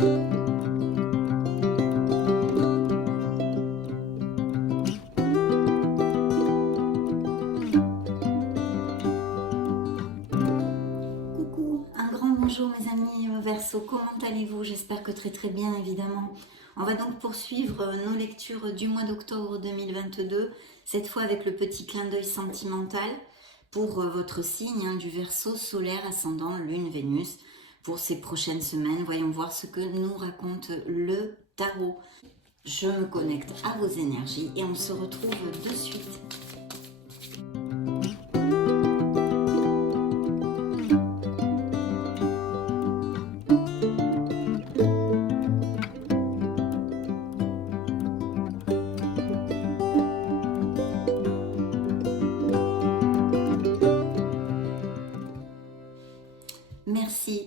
Coucou, un grand bonjour mes amis Verseau, comment allez-vous? J'espère que très bien évidemment. On va donc poursuivre nos lectures du mois d'octobre 2022, cette fois avec le petit clin d'œil sentimental pour votre signe du Verseau, solaire, ascendant, lune, Vénus. Pour ces prochaines semaines, voyons voir ce que nous raconte le tarot. Je me connecte à vos énergies et on se retrouve de suite.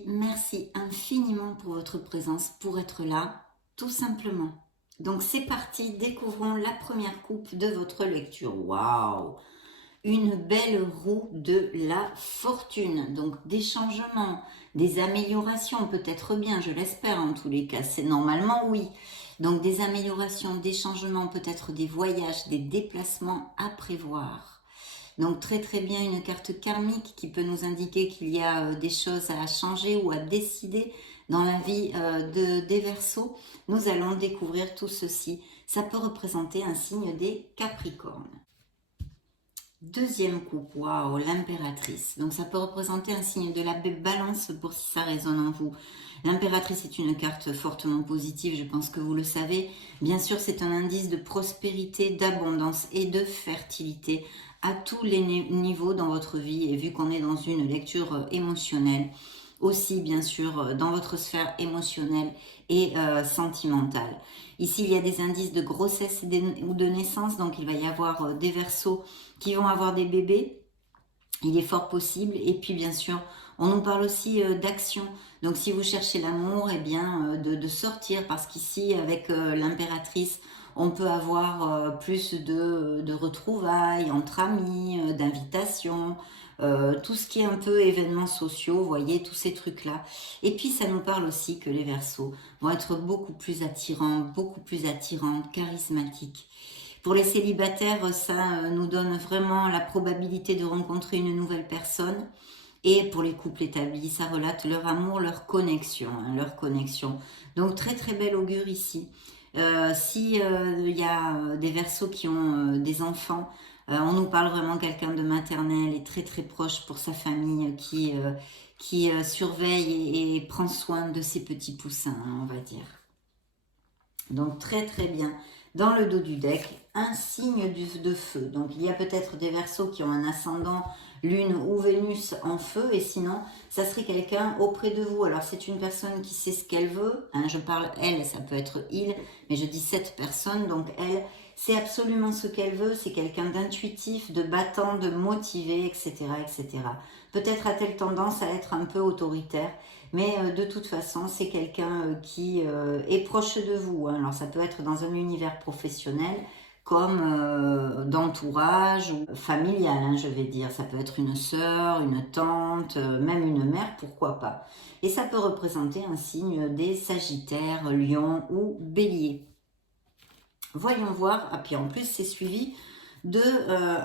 Merci infiniment pour votre présence, pour être là, tout simplement. Donc c'est parti, découvrons la première coupe de votre lecture. Waouh! Une belle roue de la fortune, donc des changements, des améliorations, peut-être bien, je l'espère en tous les cas, c'est normalement oui. Donc des améliorations, des changements, peut-être des voyages, des déplacements à prévoir. Donc très bien une carte karmique qui peut nous indiquer qu'il y a des choses à changer ou à décider dans la vie des Verseaux. Nous allons découvrir tout ceci. Ça peut représenter un signe des Capricornes. Deuxième coupe, waouh, l'impératrice. Donc ça peut représenter un signe de la balance pour si ça résonne en vous. L'impératrice est une carte fortement positive, je pense que vous le savez. Bien sûr, c'est un indice de prospérité, d'abondance et de fertilité à tous les niveaux dans votre vie. Et vu qu'on est dans une lecture émotionnelle, aussi bien sûr dans votre sphère émotionnelle et sentimentale. Ici, il y a des indices de grossesse ou de naissance, donc il va y avoir des Verseaux qui vont avoir des bébés. Il est fort possible. Et puis, bien sûr, on nous parle aussi d'action. Donc, si vous cherchez l'amour, eh bien, de sortir, parce qu'ici, avec l'impératrice, on peut avoir plus de retrouvailles entre amis, d'invitations, tout ce qui est un peu événements sociaux, vous voyez, tous ces trucs-là. Et puis, ça nous parle aussi que les Verseaux vont être beaucoup plus attirantes, charismatiques. Pour les célibataires, ça nous donne vraiment la probabilité de rencontrer une nouvelle personne. Et pour les couples établis, ça relate leur amour, leur connexion. Donc très bel augure ici. Si y a des Verseaux qui ont des enfants, on nous parle vraiment quelqu'un de maternel et très proche pour sa famille qui surveille et prend soin de ses petits poussins, hein, on va dire. Donc très bien. Dans le dos du deck, un signe de feu. Donc il y a peut-être des Verseaux qui ont un ascendant Lune ou Vénus en feu, et sinon ça serait quelqu'un auprès de vous. Alors c'est une personne qui sait ce qu'elle veut, hein, je parle elle, ça peut être il, mais je dis cette personne, donc elle sait absolument ce qu'elle veut. C'est quelqu'un d'intuitif, de battant, de motivé, etc. Peut-être a-t-elle tendance à être un peu autoritaire, mais de toute façon c'est quelqu'un qui est proche de vous, hein. Alors ça peut être dans un univers professionnel, comme d'entourage ou familial, hein, je vais dire. Ça peut être une sœur, une tante, même une mère, pourquoi pas. Et ça peut représenter un signe des Sagittaires, Lion ou Bélier. Voyons voir. Ah, puis en plus, c'est suivi de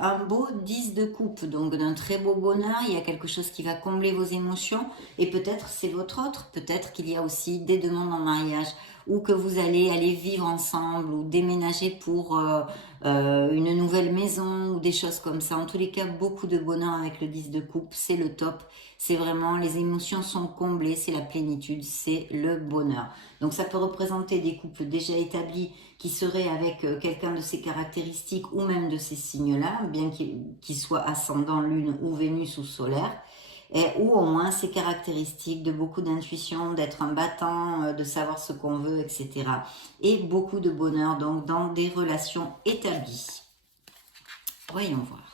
un beau 10 de coupe, donc d'un très beau bonheur. Il y a quelque chose qui va combler vos émotions, et peut-être c'est votre autre, peut-être qu'il y a aussi des demandes en mariage, ou que vous allez aller vivre ensemble, ou déménager pour une nouvelle maison, ou des choses comme ça. En tous les cas, beaucoup de bonheur avec le 10 de coupe, c'est le top. C'est vraiment, les émotions sont comblées, c'est la plénitude, c'est le bonheur. Donc ça peut représenter des couples déjà établis qui seraient avec quelqu'un de ces caractéristiques ou même de ces signes-là, bien qu'il soit ascendant Lune ou Vénus ou solaire, ou au moins ces caractéristiques de beaucoup d'intuition, d'être un battant, de savoir ce qu'on veut, etc. Et beaucoup de bonheur donc dans des relations établies. Voyons voir.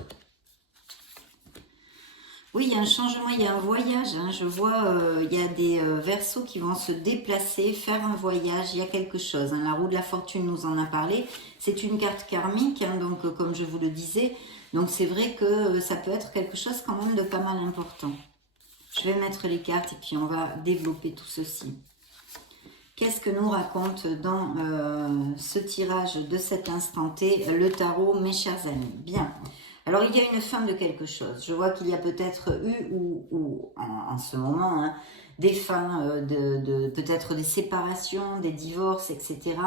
Oui, il y a un changement, il y a un voyage, hein. Je vois, il y a des Verseaux qui vont se déplacer, faire un voyage, il y a quelque chose, hein. La roue de la fortune nous en a parlé. C'est une carte karmique, hein, donc comme je vous le disais. Donc c'est vrai que ça peut être quelque chose quand même de pas mal important. Je vais mettre les cartes et puis on va développer tout ceci. Qu'est-ce que nous raconte dans ce tirage de cet instant T, le tarot, mes chers amis? Bien. Alors, il y a une fin de quelque chose. Je vois qu'il y a peut-être eu, ou en ce moment, hein, des fins, peut-être des séparations, des divorces, etc.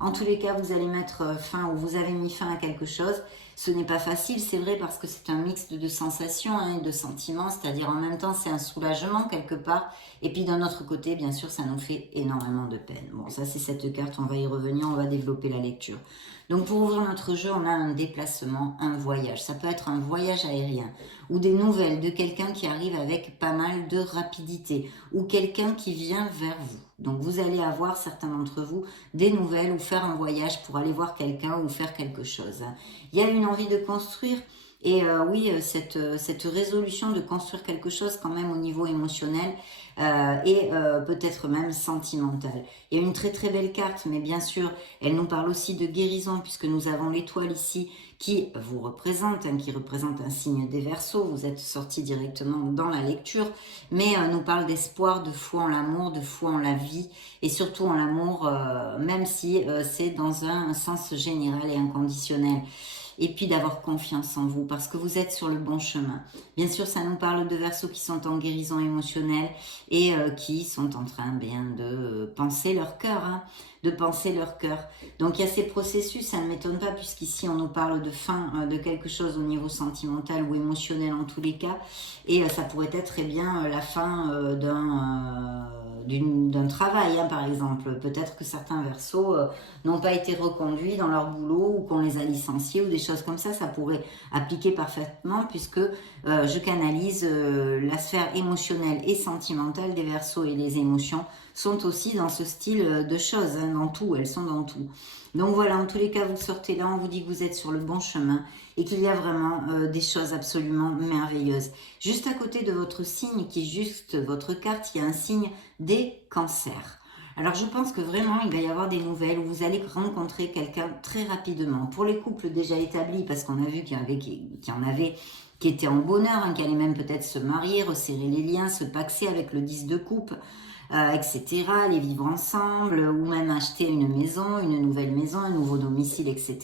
En tous les cas, vous allez mettre fin, ou vous avez mis fin à quelque chose. Ce n'est pas facile, c'est vrai, parce que c'est un mix de sensations hein, et de sentiments, c'est-à-dire en même temps, c'est un soulagement quelque part, et puis d'un autre côté, bien sûr, ça nous fait énormément de peine. Bon, ça c'est cette carte, on va y revenir, on va développer la lecture. Donc pour ouvrir notre jeu, on a un déplacement, un voyage. Ça peut être un voyage aérien ou des nouvelles de quelqu'un qui arrive avec pas mal de rapidité ou quelqu'un qui vient vers vous. Donc vous allez avoir, certains d'entre vous, des nouvelles ou faire un voyage pour aller voir quelqu'un ou faire quelque chose. Il y a une envie de construire. Et oui, cette résolution de construire quelque chose quand même au niveau émotionnel et peut-être même sentimental. Il y a une très très belle carte, mais bien sûr, elle nous parle aussi de guérison puisque nous avons l'étoile ici qui vous représente, hein, qui représente un signe des Verseaux. Vous êtes sorti directement dans la lecture, mais nous parle d'espoir, de foi en l'amour, de foi en la vie et surtout en l'amour, même si c'est dans un sens général et inconditionnel. Et puis d'avoir confiance en vous parce que vous êtes sur le bon chemin. Bien sûr, ça nous parle de Verseaux qui sont en guérison émotionnelle et qui sont en train bien de penser leur cœur, hein, de penser leur cœur. Donc il y a ces processus, ça ne m'étonne pas puisqu'ici on nous parle de fin de quelque chose au niveau sentimental ou émotionnel en tous les cas et ça pourrait être très bien la fin d'un travail, hein, par exemple. Peut-être que certains Verseaux n'ont pas été reconduits dans leur boulot ou qu'on les a licenciés ou des choses comme ça pourrait appliquer parfaitement puisque je canalise la sphère émotionnelle et sentimentale des Verseaux et les émotions sont aussi dans ce style de choses, hein, dans tout, elles sont dans tout. Donc voilà, en tous les cas, vous sortez là, on vous dit que vous êtes sur le bon chemin et qu'il y a vraiment des choses absolument merveilleuses. Juste à côté de votre signe, qui est juste votre carte, il y a un signe des cancers. Alors je pense que vraiment il va y avoir des nouvelles où vous allez rencontrer quelqu'un très rapidement. Pour les couples déjà établis, parce qu'on a vu qu'il y en avait qui étaient en bonheur, hein, qui allaient même peut-être se marier, resserrer les liens, se paxer avec le 10 de coupe, etc., les vivre ensemble, ou même acheter une maison, une nouvelle maison, un nouveau domicile, etc.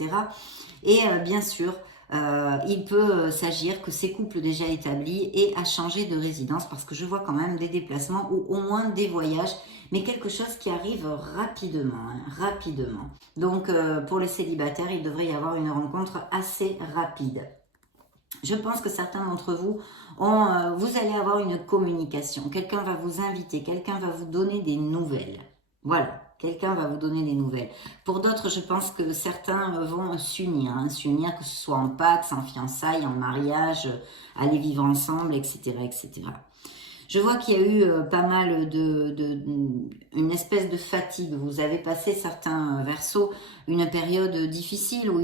Et bien sûr, il peut s'agir que ces couples déjà établis aient à changer de résidence parce que je vois quand même des déplacements ou au moins des voyages, mais quelque chose qui arrive rapidement, hein, rapidement. Donc pour les célibataires, il devrait y avoir une rencontre assez rapide. Je pense que certains d'entre vous, vous allez avoir une communication. Quelqu'un va vous inviter, quelqu'un va vous donner des nouvelles. Voilà, quelqu'un va vous donner des nouvelles. Pour d'autres, je pense que certains vont s'unir, hein, s'unir que ce soit en pax, en fiançailles, en mariage, aller vivre ensemble, etc., etc. Je vois qu'il y a eu pas mal une espèce de fatigue. Vous avez passé certains Verseaux une période difficile où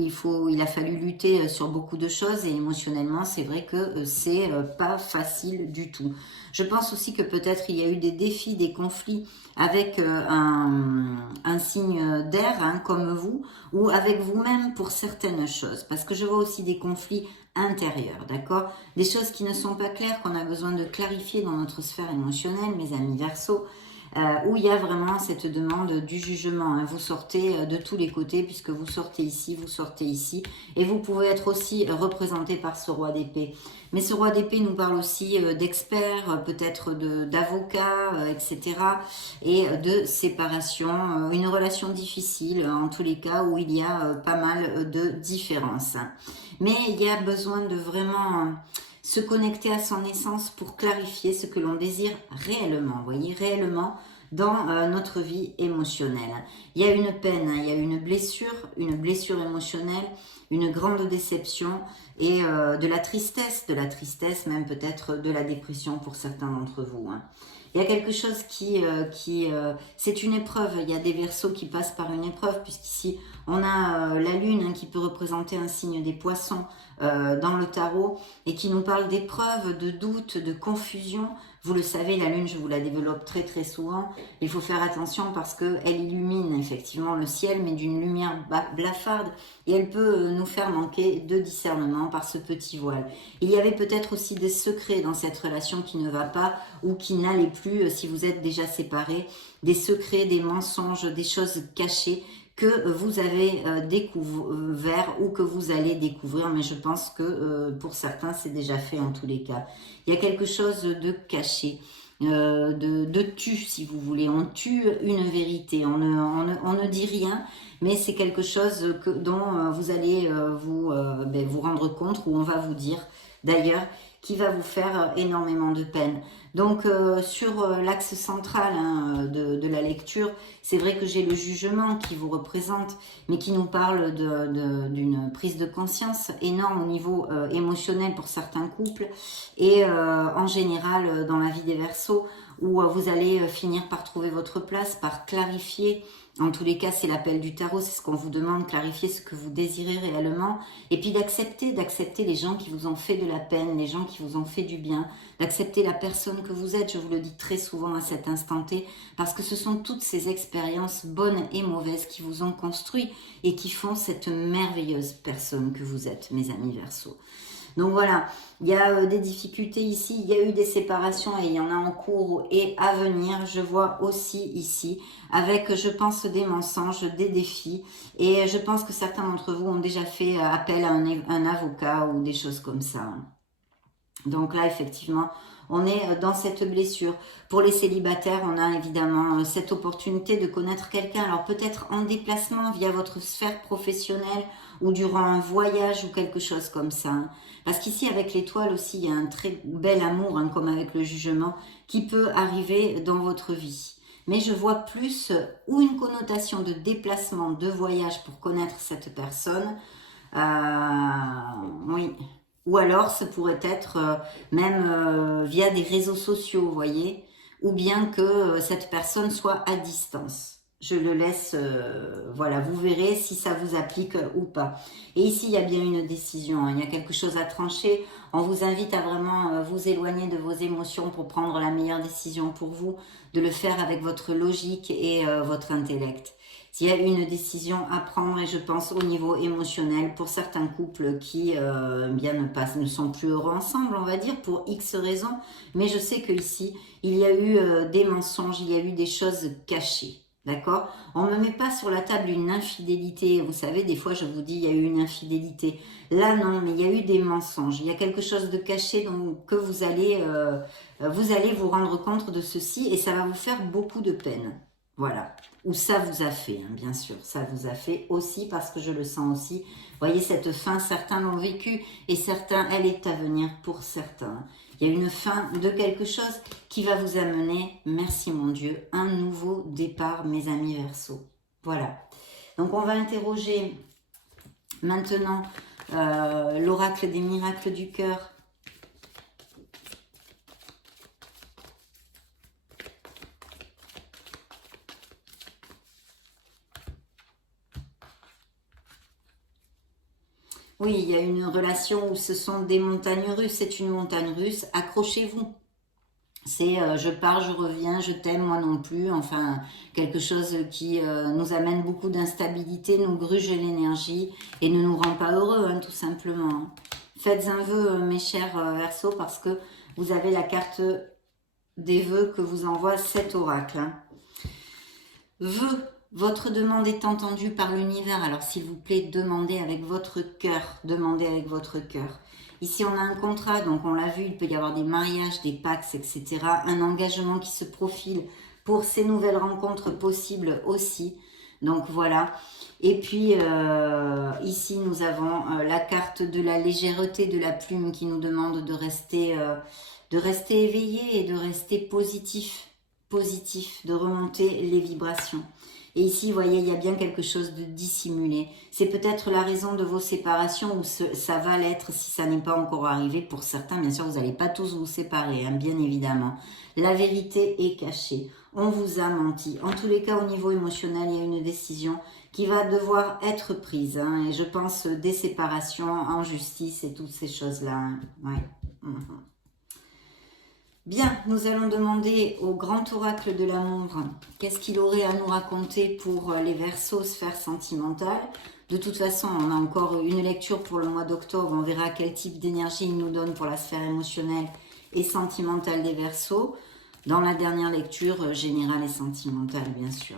il a fallu lutter sur beaucoup de choses et émotionnellement, c'est vrai que c'est pas facile du tout. Je pense aussi que peut-être il y a eu des défis, des conflits avec un signe d'air, hein, comme vous, ou avec vous-même pour certaines choses. Parce que je vois aussi des conflits intérieurs, d'accord? Des choses qui ne sont pas claires, qu'on a besoin de clarifier dans notre sphère émotionnelle, mes amis Verseaux, où il y a vraiment cette demande du jugement, hein. Vous sortez de tous les côtés puisque vous sortez ici, et vous pouvez être aussi représenté par ce roi d'épée. Mais ce roi d'épée nous parle aussi d'experts, peut-être d'avocats, etc. et de séparation, une relation difficile en tous les cas où il y a pas mal de différences. Mais il y a besoin de vraiment se connecter à son essence pour clarifier ce que l'on désire réellement, vous voyez, réellement dans notre vie émotionnelle. Il y a une peine, hein, il y a une blessure émotionnelle, une grande déception et de la tristesse, même peut-être de la dépression pour certains d'entre vous, hein. Il y a quelque chose c'est une épreuve. Il y a des Verseaux qui passent par une épreuve, puisqu'ici, on a la Lune, hein, qui peut représenter un signe des Poissons dans le tarot, et qui nous parle d'épreuves, de doutes, de confusion, Vous le savez, la lune, je vous la développe très très souvent. Il faut faire attention parce qu'elle illumine effectivement le ciel, mais d'une lumière blafarde. Et elle peut nous faire manquer de discernement par ce petit voile. Il y avait peut-être aussi des secrets dans cette relation qui ne va pas ou qui n'allait plus si vous êtes déjà séparés. Des secrets, des mensonges, des choses cachées que vous avez découvert ou que vous allez découvrir, mais je pense que pour certains c'est déjà fait en tous les cas. Il y a quelque chose de caché, de tu si vous voulez, on tue une vérité, on ne dit rien, mais c'est quelque chose dont vous allez vous rendre compte, ou on va vous dire d'ailleurs, qui va vous faire énormément de peine. Donc sur l'axe central de la lecture, c'est vrai que j'ai le jugement qui vous représente, mais qui nous parle d'une prise de conscience énorme au niveau émotionnel pour certains couples, et en général dans la vie des Verseaux, où vous allez finir par trouver votre place, par clarifier. En tous les cas, c'est l'appel du tarot, c'est ce qu'on vous demande, clarifier ce que vous désirez réellement, et puis d'accepter les gens qui vous ont fait de la peine, les gens qui vous ont fait du bien, d'accepter la personne que vous êtes, je vous le dis très souvent à cet instant T, parce que ce sont toutes ces expériences bonnes et mauvaises qui vous ont construit et qui font cette merveilleuse personne que vous êtes, mes amis Verseaux. Donc voilà, il y a des difficultés ici, il y a eu des séparations et il y en a en cours et à venir. Je vois aussi ici, avec je pense des mensonges, des défis, et je pense que certains d'entre vous ont déjà fait appel à un avocat ou des choses comme ça. Donc là, effectivement, on est dans cette blessure. Pour les célibataires, on a évidemment cette opportunité de connaître quelqu'un. Alors peut-être en déplacement via votre sphère professionnelle ou durant un voyage ou quelque chose comme ça. Parce qu'ici, avec l'étoile aussi, il y a un très bel amour, comme avec le jugement, qui peut arriver dans votre vie. Mais je vois plus ou une connotation de déplacement, de voyage pour connaître cette personne. Oui. Ou alors, ça pourrait être même via des réseaux sociaux, vous voyez, ou bien que cette personne soit à distance. Je le laisse, voilà, vous verrez si ça vous applique ou pas. Et ici, il y a bien une décision, il y a quelque chose à trancher. On vous invite à vraiment vous éloigner de vos émotions pour prendre la meilleure décision pour vous, de le faire avec votre logique et votre intellect. Il y a une décision à prendre, et je pense au niveau émotionnel pour certains couples qui ne sont plus heureux ensemble, on va dire, pour X raisons. Mais je sais qu'ici, il y a eu des mensonges, il y a eu des choses cachées. D'accord? On ne me met pas sur la table une infidélité. Vous savez, des fois, je vous dis, il y a eu une infidélité. Là, non, mais il y a eu des mensonges. Il y a quelque chose de caché que vous allez vous rendre compte de ceci, et ça va vous faire beaucoup de peine. Voilà. Ou ça vous a fait, bien sûr. Ça vous a fait aussi, parce que je le sens aussi. Vous voyez, cette fin, certains l'ont vécu et certains, elle est à venir pour certains. Il y a une fin de quelque chose qui va vous amener, merci mon Dieu, un nouveau départ, mes amis Verseaux. Voilà. Donc, on va interroger maintenant l'oracle des miracles du cœur. Oui, il y a une relation où ce sont des montagnes russes. C'est une montagne russe. Accrochez-vous. C'est je pars, je reviens, je t'aime, moi non plus. Enfin, quelque chose qui nous amène beaucoup d'instabilité, nous gruge l'énergie et ne nous rend pas heureux, tout simplement. Faites un vœu, mes chers Verseaux, parce que vous avez la carte des vœux que vous envoie cet oracle. Vœux. Votre demande est entendue par l'univers, alors s'il vous plaît, demandez avec votre cœur, demandez avec votre cœur. Ici, on a un contrat, donc on l'a vu, il peut y avoir des mariages, des pax, etc. Un engagement qui se profile pour ces nouvelles rencontres possibles aussi. Donc voilà. Et puis, ici, nous avons la carte de la légèreté de la plume qui nous demande de rester éveillé et de rester positif, de remonter les vibrations. Et ici, vous voyez, il y a bien quelque chose de dissimulé. C'est peut-être la raison de vos séparations, ou ça va l'être si ça n'est pas encore arrivé. Pour certains, bien sûr, vous n'allez pas tous vous séparer, bien évidemment. La vérité est cachée. On vous a menti. En tous les cas, au niveau émotionnel, il y a une décision qui va devoir être prise. Et je pense des séparations en justice et toutes ces choses-là. Ouais. Bien, nous allons demander au grand oracle de l'amour qu'est-ce qu'il aurait à nous raconter pour les Verseaux, sphère sentimentale. De toute façon, on a encore une lecture pour le mois d'octobre. On verra quel type d'énergie il nous donne pour la sphère émotionnelle et sentimentale des Verseaux. Dans la dernière lecture, générale et sentimentale, bien sûr.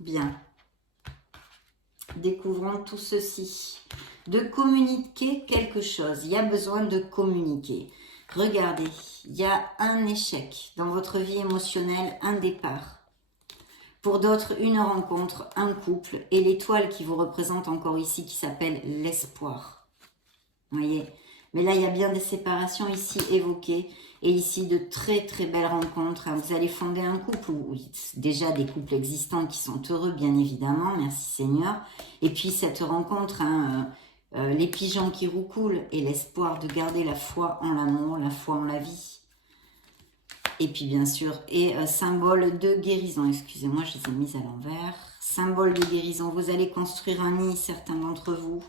Bien. Découvrons tout ceci. De communiquer quelque chose. Il y a besoin de communiquer. Regardez, il y a un échec dans votre vie émotionnelle, un départ. Pour d'autres, une rencontre, un couple et l'étoile qui vous représente encore ici qui s'appelle l'espoir. Vous voyez? Mais là, il y a bien des séparations ici évoquées et ici de très très belles rencontres. Vous allez fonder un couple ou déjà des couples existants qui sont heureux, bien évidemment, merci Seigneur. Et puis cette rencontre, les pigeons qui roucoulent et l'espoir de garder la foi en l'amour, la foi en la vie. Et puis bien sûr, symbole de guérison, excusez-moi, je les ai mises à l'envers. Symbole de guérison, vous allez construire un nid, certains d'entre vous.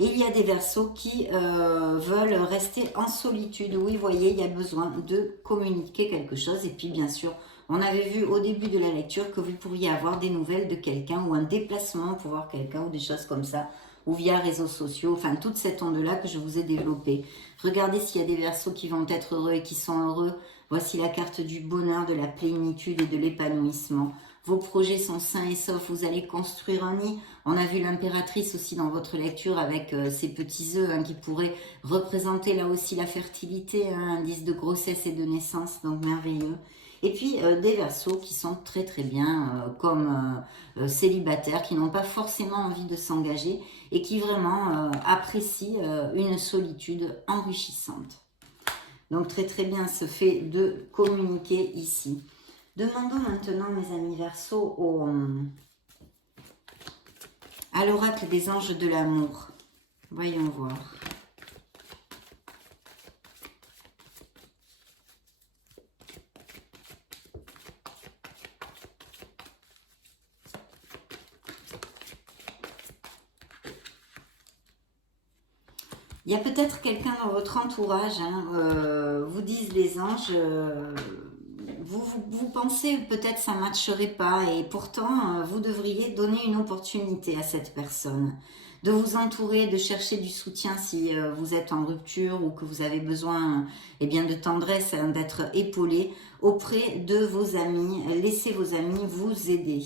Et il y a des Verseaux qui veulent rester en solitude. Oui, vous voyez, il y a besoin de communiquer quelque chose. Et puis bien sûr, on avait vu au début de la lecture que vous pourriez avoir des nouvelles de quelqu'un ou un déplacement pour voir quelqu'un ou des choses comme ça. Ou via réseaux sociaux, enfin toute cette onde-là que je vous ai développée. Regardez s'il y a des Verseaux qui vont être heureux et qui sont heureux. Voici la carte du bonheur, de la plénitude et de l'épanouissement. Vos projets sont sains et saufs, vous allez construire un nid. On a vu l'impératrice aussi dans votre lecture avec ses petits œufs qui pourraient représenter là aussi la fertilité, indice de grossesse et de naissance, donc merveilleux. Et puis des Verseaux qui sont très très bien comme célibataires, qui n'ont pas forcément envie de s'engager et qui vraiment apprécient une solitude enrichissante. Donc très très bien ce fait de communiquer ici. Demandons maintenant, mes amis Verseaux, à l'oracle des anges de l'amour. Voyons voir. Il y a peut-être quelqu'un dans votre entourage, vous disent les anges, vous pensez peut-être ça ne matcherait pas et pourtant vous devriez donner une opportunité à cette personne. De vous entourer, de chercher du soutien si vous êtes en rupture ou que vous avez besoin bien, de tendresse, d'être épaulé auprès de vos amis. Laissez vos amis vous aider.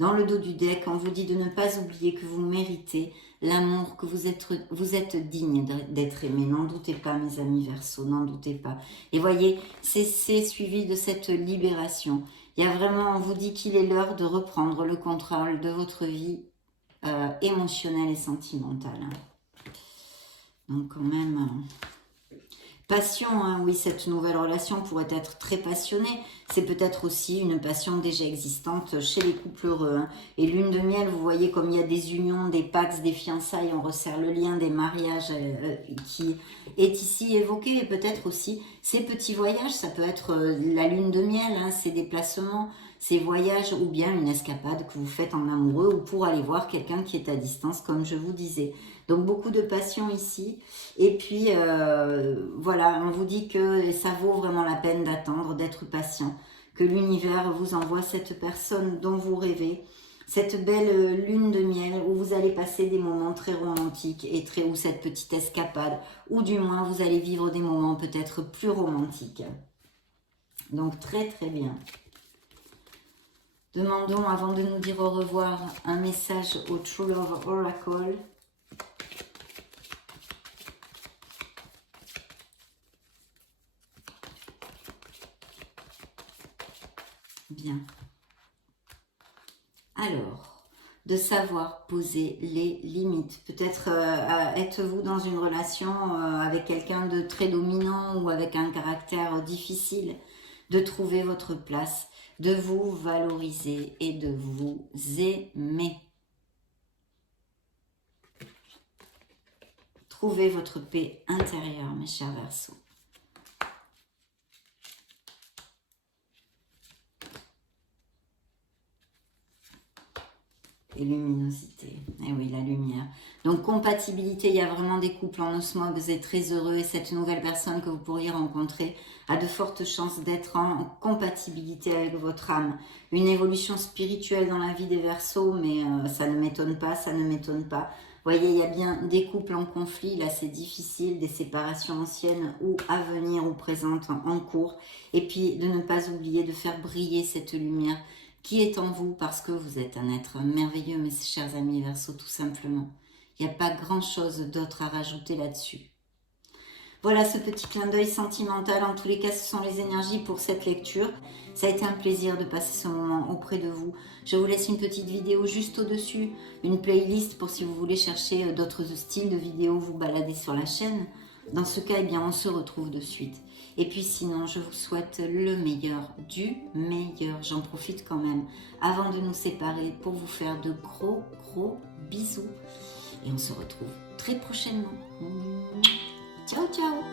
Dans le dos du deck, on vous dit de ne pas oublier que vous méritez l'amour, que vous êtes digne d'être aimé. N'en doutez pas, mes amis Verseaux, n'en doutez pas. Et voyez, c'est suivi de cette libération. Il y a vraiment, on vous dit qu'il est l'heure de reprendre le contrôle de votre vie émotionnelle et sentimentale. Donc quand même... Passion, oui, cette nouvelle relation pourrait être très passionnée. C'est peut-être aussi une passion déjà existante chez les couples heureux. Et lune de miel, vous voyez comme il y a des unions, des pactes, des fiançailles, on resserre le lien, des mariages qui est ici évoqué. Et peut-être aussi ces petits voyages, ça peut être la lune de miel, ces déplacements, ces voyages ou bien une escapade que vous faites en amoureux ou pour aller voir quelqu'un qui est à distance, comme je vous disais. Donc beaucoup de passion ici. Et puis voilà, on vous dit que ça vaut vraiment la peine d'attendre, d'être patient. Que l'univers vous envoie cette personne dont vous rêvez. Cette belle lune de miel où vous allez passer des moments très romantiques et ou cette petite escapade. Ou du moins vous allez vivre des moments peut-être plus romantiques. Donc très très bien. Demandons avant de nous dire au revoir un message au True Love Oracle. Bien. Alors, de savoir poser les limites. Peut-être êtes-vous dans une relation avec quelqu'un de très dominant ou avec un caractère difficile. De trouver votre place, de vous valoriser et de vous aimer. Trouvez votre paix intérieure, mes chers Verseaux. et luminosité. Et oui, la lumière. Donc, compatibilité, il y a vraiment des couples en osmose, vous êtes très heureux et cette nouvelle personne que vous pourriez rencontrer a de fortes chances d'être en compatibilité avec votre âme. Une évolution spirituelle dans la vie des Verseaux, mais ça ne m'étonne pas, ça ne m'étonne pas. Vous voyez, il y a bien des couples en conflit, là c'est difficile, des séparations anciennes ou à venir ou présentes en cours. Et puis de ne pas oublier de faire briller cette lumière qui est en vous parce que vous êtes un être merveilleux, mes chers amis Verseaux, tout simplement. Il n'y a pas grand-chose d'autre à rajouter là-dessus. Voilà ce petit clin d'œil sentimental. En tous les cas, ce sont les énergies pour cette lecture. Ça a été un plaisir de passer ce moment auprès de vous. Je vous laisse une petite vidéo juste au-dessus, une playlist pour si vous voulez chercher d'autres styles de vidéos, vous balader sur la chaîne. Dans ce cas, eh bien, on se retrouve de suite. Et puis sinon, je vous souhaite le meilleur du meilleur. J'en profite quand même avant de nous séparer pour vous faire de gros bisous. Et on se retrouve très prochainement. Ciao, ciao!